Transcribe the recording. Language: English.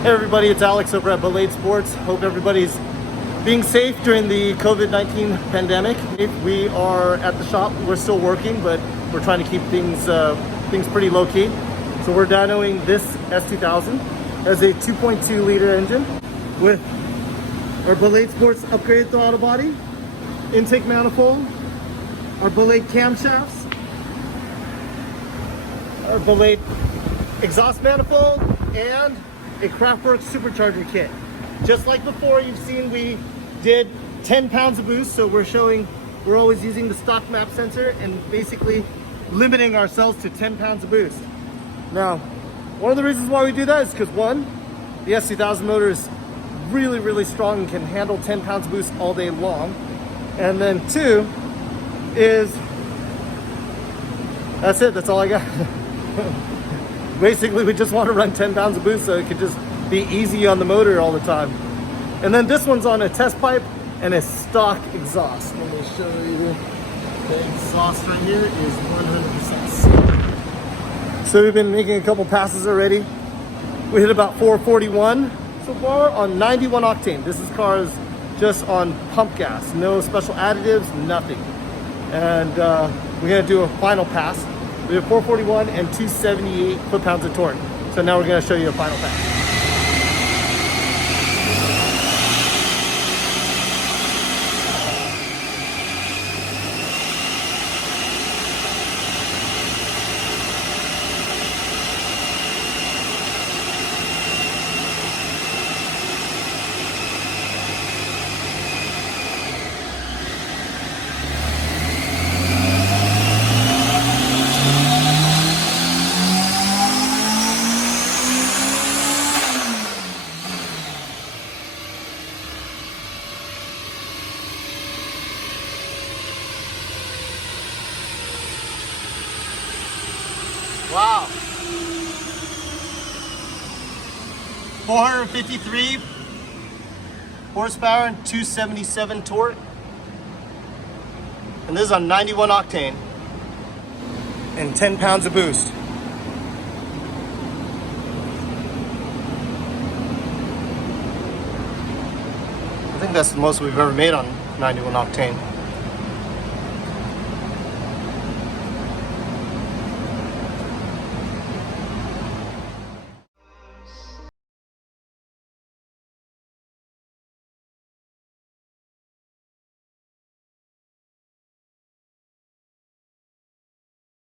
Hey everybody, it's Alex over at Ballade Sports. Hope everybody's being safe during the COVID-19 pandemic. We are at the shop. We're still working, but we're trying to keep things pretty low key. So we're dynoing this S2000 as a 2.2 liter engine with our Ballade Sports upgraded throttle body, intake manifold, our Ballade Camshafts, our Ballade Exhaust manifold, and a Kraftwerks Supercharger Kit. Just like before, you've seen we did 10 pounds of boost, so we're always using the stock map sensor and basically limiting ourselves to 10 pounds of boost. Now, one of the reasons why we do that is because one, the S2000 motor is really strong and can handle 10 pounds of boost all day long. And then two is, that's it, that's all I got. Basically, we just want to run 10 pounds of boost so it can just be easy on the motor all the time. And then this one's on a test pipe and a stock exhaust. Let me show you. The exhaust right here is 100% stock. So we've been making a couple passes already. We hit about 441 so far on 91 octane. This car is just on pump gas, no special additives, nothing. And we're gonna do a final pass. We have 441 and 278 foot-pounds of torque. So now we're gonna show you a final pass. Wow. 453 horsepower and 277 torque. And this is on 91 octane and 10 pounds of boost. I think that's the most we've ever made on 91 octane.